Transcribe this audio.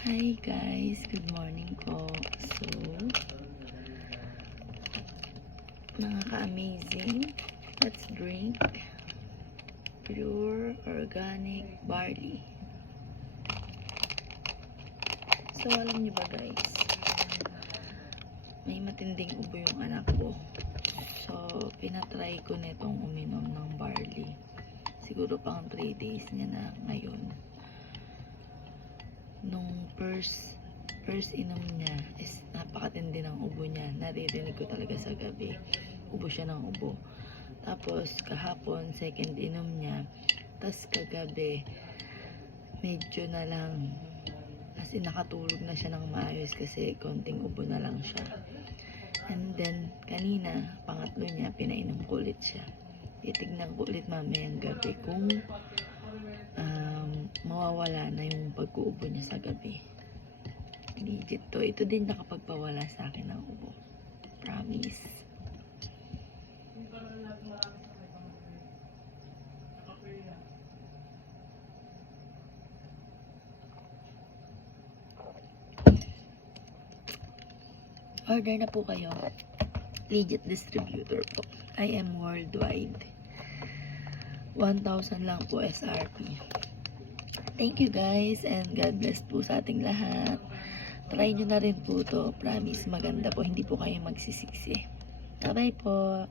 Hi guys, good morning po. So, mga ka-amazing, let's drink pure organic barley. So, alam niyo ba guys, may matinding ubo yung anak ko. So, pinatry ko netong uminom ng barley. Siguro pang 3 days niya na ngayon. Nung first inom niya is napakatindi ng ubo niya. Naririnig ko talaga sa gabi. Ubo siya ng ubo. Tapos kahapon, second inom niya. Tapos kagabi, medyo na lang. As in, nakatulog na siya ng maayos kasi konting ubo na lang siya. And then, kanina, pangatlo niya, pinainom ko ulit siya. Titignan ko ulit mamayang gabi kung mawawala na yung pag-uubo niya sa gabi. Legit to. Ito din nakapagpawala sa akin ng ubo. Promise. Order na po kayo. Legit distributor po. I am worldwide. 1,000 lang po SRP. Thank you guys and God bless po sa ating lahat. Try nyo na rin po to. Promise maganda po. Hindi po kayo magsisiksi. Bye-bye po.